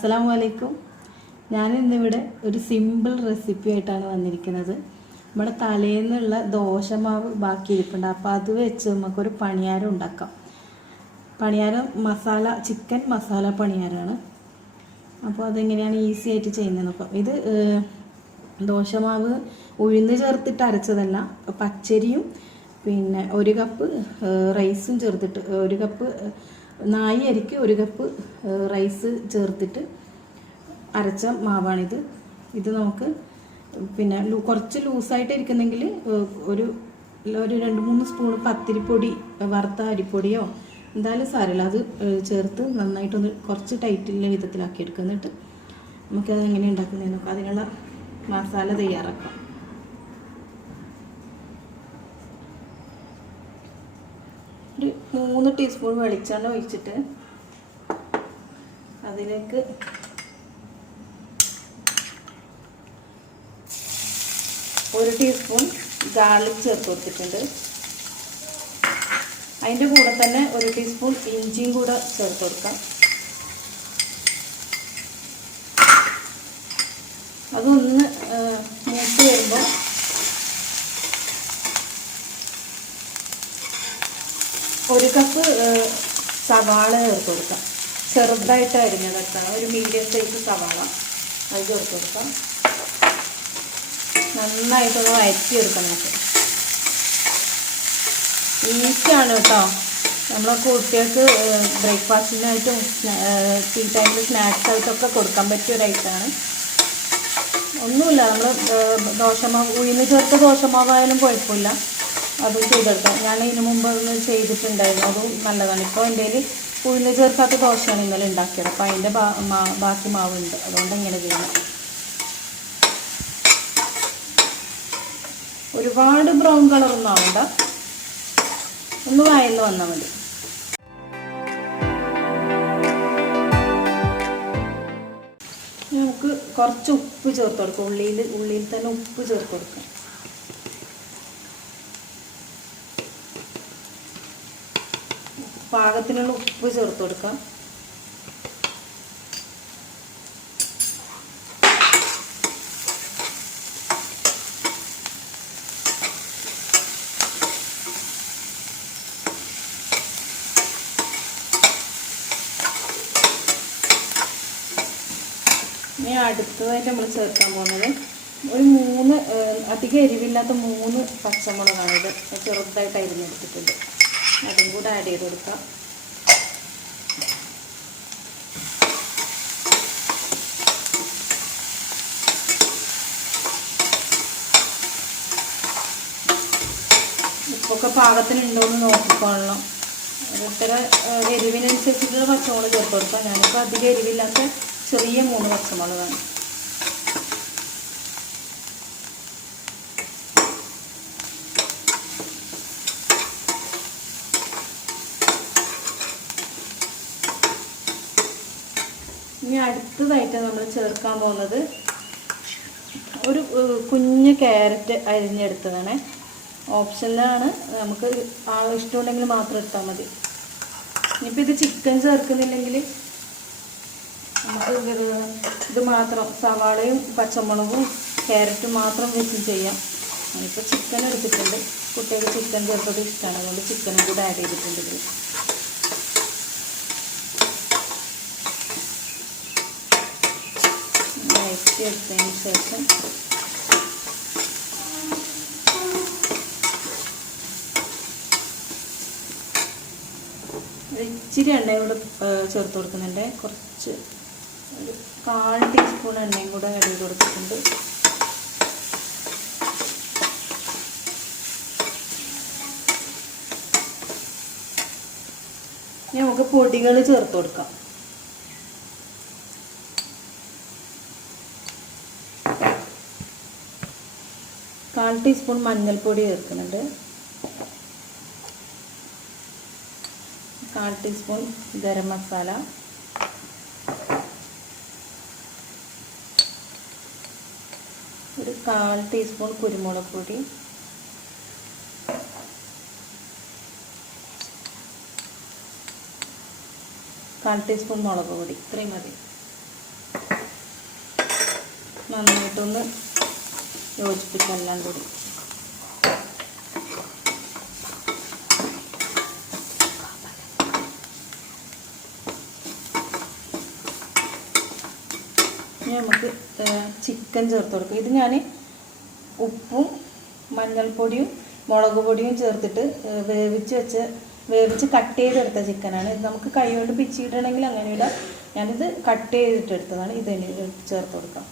അസ്സലാമലൈക്കും. ഞാനിന്നിവിടെ ഒരു സിമ്പിൾ റെസിപ്പി ആയിട്ടാണ് വന്നിരിക്കുന്നത്. നമ്മുടെ തലേന്നുള്ള ദോശമാവ് ബാക്കി ഇരിപ്പുണ്ട്. അപ്പോൾ അത് വെച്ച് നമുക്കൊരു പണിയാരം ഉണ്ടാക്കാം. പണിയാരം മസാല, ചിക്കൻ മസാല പണിയാരമാണ്. അപ്പോൾ അതെങ്ങനെയാണ് ഈസി ആയിട്ട് ചെയ്യുന്നത് നോക്കാം. ഇത് ദോശമാവ് ഉഴുന്ന് ചേർത്തിട്ട് അരച്ചതല്ല, പച്ചരിയും പിന്നെ ഒരു കപ്പ് റൈസും ചേർത്തിട്ട്, ഒരു കപ്പ് നായി അരിക്ക് ഒരു കപ്പ് റൈസ് ചേർത്തിട്ട് അരച്ച മാവാണിത്. ഇത് നമുക്ക് പിന്നെ കുറച്ച് ലൂസായിട്ട് ഇരിക്കുന്നെങ്കിൽ ഒരു 2-3 സ്പൂൺ പത്തിരിപ്പൊടി, വറുത്ത അരിപ്പൊടിയോ എന്തായാലും സാരമില്ല, അത് ചേർത്ത് നന്നായിട്ടൊന്ന് കുറച്ച് ടൈറ്റുള്ള വിധത്തിലാക്കി എടുക്കുക. എന്നിട്ട് നമുക്കത് എങ്ങനെ ഉണ്ടാക്കുന്നതെന്ന് നോക്കാം. അതിനുള്ള മസാല തയ്യാറാക്കാം. ഒരു 3 ടീസ്പൂൺ വെളിച്ചെണ്ണ ഒഴിച്ചിട്ട് അതിലേക്ക് ഒരു ടീസ്പൂൺ ഗാർലിക് ചേർത്ത് കൊടുത്തിട്ടുണ്ട്. അതിൻ്റെ കൂടെ തന്നെ ഒരു ടീസ്പൂൺ ഇഞ്ചിയും കൂടെ ചേർത്ത് കൊടുക്കാം. അതൊന്ന് മൂത്ത് വരുമ്പോൾ ഒരു കപ്പ് സവാള ചേർത്ത് കൊടുക്കാം. ചെറുതായിട്ട് അരിഞ്ഞതെടുക്കാം, ഒരു മീഡിയം സൈസ് സവാള അത് ചേർത്ത് കൊടുക്കാം. നന്നായിട്ടൊന്ന് വഴറ്റിയെടുക്കാം. നമുക്ക് ഈസിയാണ് കേട്ടോ. നമ്മളെ കുട്ടികൾക്ക് ബ്രേക്ക്ഫാസ്റ്റിനായിട്ടും ടീ ടൈമിൽ സ്നാക്സായിട്ടൊക്കെ കൊടുക്കാൻ പറ്റിയ ഒരു ഐറ്റമാണ്. ഒന്നുമില്ല, നമ്മൾ ദോശമാവ് ഉഴുന്ന് ചേർത്ത ദോശമാവായാലും കുഴപ്പമില്ല, അതും ചെയ്തെടുക്കാം. ഞാൻ ഇതിന് മുമ്പ് ഒന്ന് ചെയ്തിട്ടുണ്ടായിരുന്നു, അതും നല്ലതാണ്. ഇപ്പോൾ എൻ്റെ കയ്യിൽ ഉഴുന്ന് ചേർക്കാത്ത ദോശയാണ് ഇന്നലെ ഉണ്ടാക്കിയത്. അപ്പോൾ അതിൻ്റെ ബാക്കി മാവുണ്ട്, അതുകൊണ്ട് ഇങ്ങനെ ചെയ്യണം. ഒരുപാട് ബ്രൗൺ കളറൊന്നും ആവണ്ട, ഒന്ന് വയന്ന് വന്നാൽ മതി. നമുക്ക് കുറച്ച് ഉപ്പ് ചേർത്ത് കൊടുക്കാം. ഉള്ളിയിൽ തന്നെ ഉപ്പ് ചേർത്ത് കൊടുക്കാം. പാകത്തിനുള്ള ഉപ്പ് ചേർത്ത് കൊടുക്കാം. ഇനി അടുത്തതായിട്ട് നമ്മൾ ചേർക്കാൻ പോകുന്നത് ഒരു 3 അധികം എരിവില്ലാത്ത 3 പച്ചമുളകാണ്. ഇത് ചെറുതായിട്ട് അരിഞ്ഞെടുത്തിട്ടുണ്ട്. അതും കൂടെ ആഡ് ചെയ്ത് കൊടുക്കാം. ഉപ്പൊക്കെ പാകത്തിനുണ്ടോയെന്ന് നോക്കിക്കൊള്ളണം. ഇത്ര എരിവിനനുസരിച്ചിട്ടുള്ള പച്ചമുളക് ചേർത്ത് കൊടുക്കാം. ഞാനിപ്പോൾ അധികം എരിവില്ലാത്ത ചെറിയ 3 പച്ചമുളകാണ്. ഇനി അടുത്തതായിട്ട് നമ്മൾ ചേർക്കാൻ പോകുന്നത് ഒരു കുഞ്ഞ് ക്യാരറ്റ് അരിഞ്ഞെടുത്തതാണ്. ഓപ്ഷനിലാണ്, നമുക്ക് ഇഷ്ടമുണ്ടെങ്കിൽ മാത്രം എടുത്താൽ മതി. ഇനിയിപ്പോൾ ഇത് ചിക്കൻ ചേർക്കുന്നില്ലെങ്കിൽ നമുക്ക് ഇത് മാത്രം സവാളയും പച്ചമുളകും ക്യാരറ്റും മാത്രം വെച്ച് ചെയ്യാം. ഞാനിപ്പോൾ ചിക്കൻ എടുത്തിട്ടുണ്ട്. കുട്ടികൾക്ക് ചിക്കൻ ചേർത്തത് ഇഷ്ടമാണ്, അതുകൊണ്ട് ചിക്കനും കൂടെ ആഡ് ചെയ്തിട്ടുണ്ട് ഇതിൽ. എടുത്തതിന് ശേഷം ഇച്ചിരി എണ്ണയും കൂടെ ചേർത്ത് കൊടുക്കുന്നുണ്ട്. കുറച്ച് ഒരു 1/4 ടീസ്പൂൺ എണ്ണയും കൂടെ ആഡ് ചെയ്ത് കൊടുത്തിട്ടുണ്ട്. ഇനി നമുക്ക് പൊടികൾ ചേർത്ത് കൊടുക്കാം. കാൽ ടീസ്പൂൺ മഞ്ഞൾപ്പൊടി ചേർക്കുന്നുണ്ട്. 1/4 ടീസ്പൂൺ ഗരം മസാല, ഒരു 1/4 ടീസ്പൂൺ കുരുമുളക് പൊടി, 1/4 ടീസ്പൂൺ മുളക് പൊടി, ഇത്രയും മതി. നന്നായിട്ടൊന്ന് യോജിപ്പിക്കാം എല്ലാം കൂടി. ഇനി നമുക്ക് ചിക്കൻ ചേർത്ത് കൊടുക്കും. ഇത് ഞാൻ ഉപ്പും മഞ്ഞൾപ്പൊടിയും മുളക് പൊടിയും ചേർത്തിട്ട് വേവിച്ച് കട്ട് ചെയ്തെടുത്ത ചിക്കനാണ്. ഇത് നമുക്ക് കൈ കൊണ്ട് പിച്ചിടണമെങ്കിൽ അങ്ങനെയില്ല. ഞാനിത് കട്ട് ചെയ്തിട്ട് എടുത്തതാണ്. ഇതിന് ചേർത്ത് കൊടുക്കാം.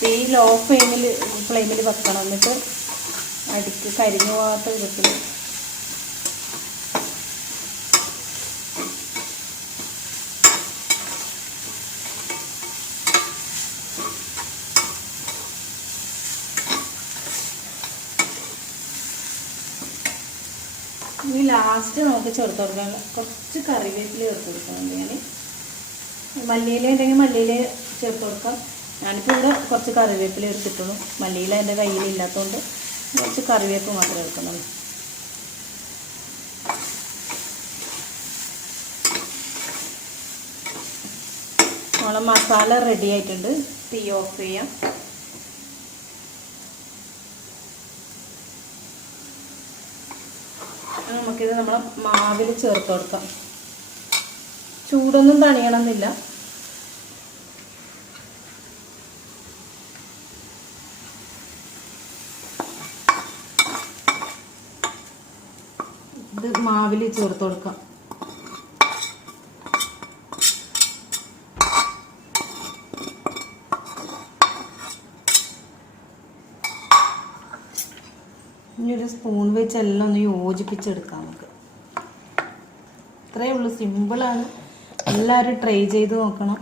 തീ ലോ ഫ്ലെയിമിൽ വെക്കണം. എന്നിട്ട് അടിക്ക് കരിഞ്ഞു പോകാത്ത വിധത്തിൽ ഇനി ലാസ്റ്റ് നമുക്ക് ചേർത്ത് കൊടുക്കാൻ കുറച്ച് കറിവേപ്പില ചേർത്ത് കൊടുക്കുന്നുണ്ട്. ഞാൻ മല്ലിയില ഉണ്ടെങ്കിൽ മല്ലിയില ചേർത്ത് കൊടുക്കാം. ഞാനിപ്പോൾ ഇവിടെ കുറച്ച് കറിവേപ്പില എടുത്തിട്ടുള്ളൂ. മല്ലിയില എൻ്റെ കയ്യിലില്ലാത്തതുകൊണ്ട് കുറച്ച് കറിവേപ്പ് മാത്രമേ എടുക്കുന്നുള്ളൂ. നമ്മളെ മസാല റെഡി ആയിട്ടുണ്ട്. തീ ഓഫ് ചെയ്യാം. നമുക്കിത് നമ്മളെ മാവിൽ ചേർത്ത് കൊടുക്കാം. ചൂടൊന്നും തണിയണമെന്നില്ല. ഇത് മാവിൽ ചേർത്ത് കൊടുക്കാം. ഇനി ഒരു സ്പൂൺ വെച്ച് എല്ലാം ഒന്ന് യോജിപ്പിച്ചെടുക്കാം നമുക്ക്. ഇത്രയേ ഉള്ളൂ, സിമ്പിളാണ്. എല്ലാവരും ട്രൈ ചെയ്ത് നോക്കണം.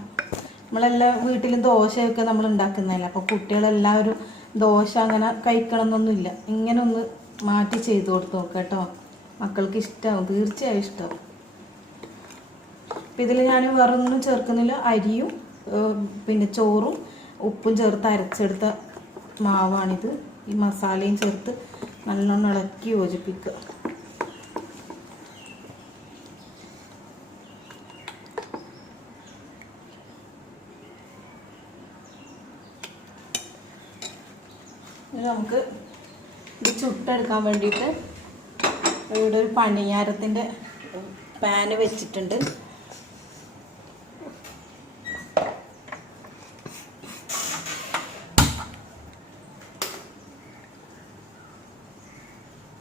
നമ്മളെല്ലാ വീട്ടിലും ദോശയൊക്കെ നമ്മൾ ഉണ്ടാക്കുന്നതല്ല. അപ്പോൾ കുട്ടികളെല്ലാവരും ദോശ അങ്ങനെ കഴിക്കണം എന്നൊന്നുമില്ല. ഇങ്ങനെ ഒന്ന് മാറ്റി ചെയ്ത് കൊടുത്ത് നോക്കാം കേട്ടോ. മക്കൾക്ക് ഇഷ്ടമാവും, തീർച്ചയായും ഇഷ്ടമാവും. അപ്പം ഇതിൽ ഞാൻ വേറൊന്നും ചേർക്കുന്നില്ല. അരിയും പിന്നെ ചോറും ഉപ്പും ചേർത്ത് അരച്ചെടുത്ത മാവാണിത്. ഈ മസാലയും ചേർത്ത് നല്ലോണം ഇളക്കി യോജിപ്പിക്കുക. നമുക്ക് ഇത് ചുട്ടെടുക്കാൻ വേണ്ടിയിട്ട് ഇവിടെ ഒരു പണിയാരത്തിൻ്റെ പാന് വെച്ചിട്ടുണ്ട്.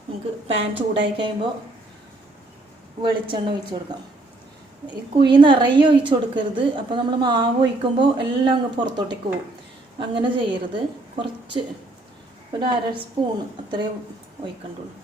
നമുക്ക് പാൻ ചൂടായി കഴിയുമ്പോൾ വെളിച്ചെണ്ണ ഒഴിച്ച് കൊടുക്കാം. ഈ കുഴി നിറയെ ഒഴിച്ച് കൊടുക്കരുത്. അപ്പോൾ നമ്മൾ മാവ് ഒഴിക്കുമ്പോൾ എല്ലാം അങ്ങ് പുറത്തോട്ടേക്ക് പോകും. അങ്ങനെ ചെയ്യരുത്. കുറച്ച് ഒരു 1/2 സ്പൂൺ അത്രയും ഒഴിക്കണ്ടുള്ളൂ.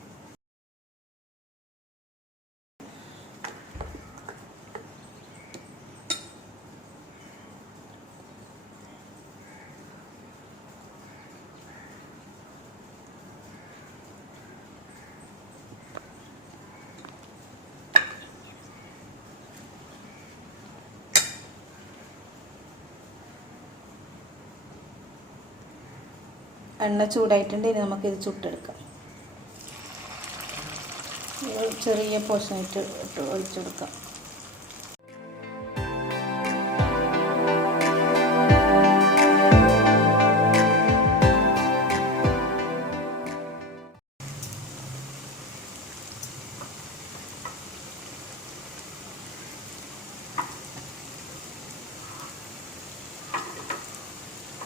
എണ്ണ ചൂടായിട്ടുണ്ട്. ഇനി നമുക്കിത് ചുട്ടെടുക്കാം. ചെറിയ പോർഷനായിട്ട് ഒഴിച്ചെടുക്കാം.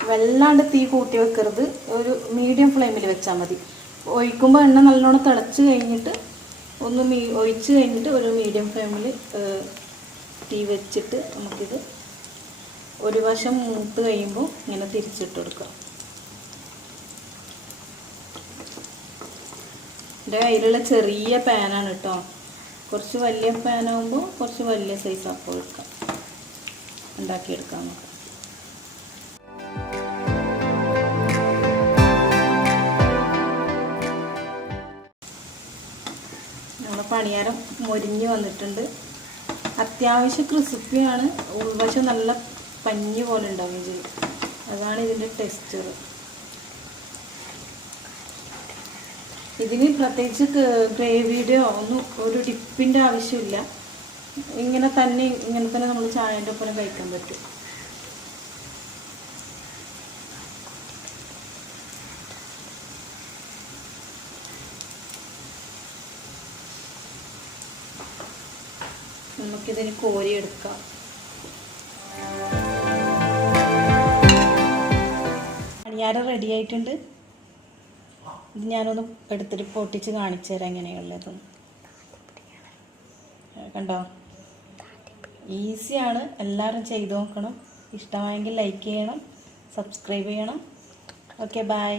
വല്ലാണ്ട് തീ കൂട്ടി വെക്കരുത്. ഒരു മീഡിയം ഫ്ലെയിമിൽ വെച്ചാൽ മതി. ഒഴിക്കുമ്പോൾ എണ്ണ നല്ലോണം തിളച്ച് കഴിഞ്ഞിട്ട് ഒഴിച്ച് കഴിഞ്ഞിട്ട് ഒരു മീഡിയം ഫ്ലെയിമിൽ തീ വെച്ചിട്ട് നമുക്കിത് ഒരു വശം മൂത്ത് കഴിയുമ്പോൾ ഇങ്ങനെ തിരിച്ചിട്ട് കൊടുക്കാം. എൻ്റെ കയ്യിലുള്ള ചെറിയ പാനാണ് കേട്ടോ. കുറച്ച് വലിയ പാനാകുമ്പോൾ കുറച്ച് വലിയ സൈസ് അപ്പോൾ എടുക്കാം, ഉണ്ടാക്കിയെടുക്കാം നമുക്ക്. പണിയാരം മൊരിഞ്ഞ് വന്നിട്ടുണ്ട്. അത്യാവശ്യം ക്രിസ്പിയാണ്. ഉൾവശം നല്ല പഞ്ഞി പോലെ ഉണ്ടാവുകയും ചെയ്യും. അതാണ് ഇതിൻ്റെ ടെക്സ്ചർ. ഇതിന് പ്രത്യേകിച്ച് ഗ്രേവിയുടെയോ ഒന്നും ഒരു ഡിപ്പിൻ്റെ ആവശ്യമില്ല. ഇങ്ങനെ തന്നെ നമ്മൾ ചായൻ്റെ ഒപ്പം കഴിക്കാൻ പറ്റും. നമുക്കിതിന് കോരിയെടുക്കാം. പണിയാരം റെഡി ആയിട്ടുണ്ട്. ഇത് ഞാനൊന്ന് എടുത്തിട്ട് പൊട്ടിച്ച് കാണിച്ചു തരാം എങ്ങനെയുള്ളതെന്ന്. കണ്ടോ, ഈസിയാണ്. എല്ലാവരും ചെയ്ത് നോക്കണം. ഇഷ്ടമായെങ്കിൽ ലൈക്ക് ചെയ്യണം, സബ്സ്ക്രൈബ് ചെയ്യണം. Okay, by.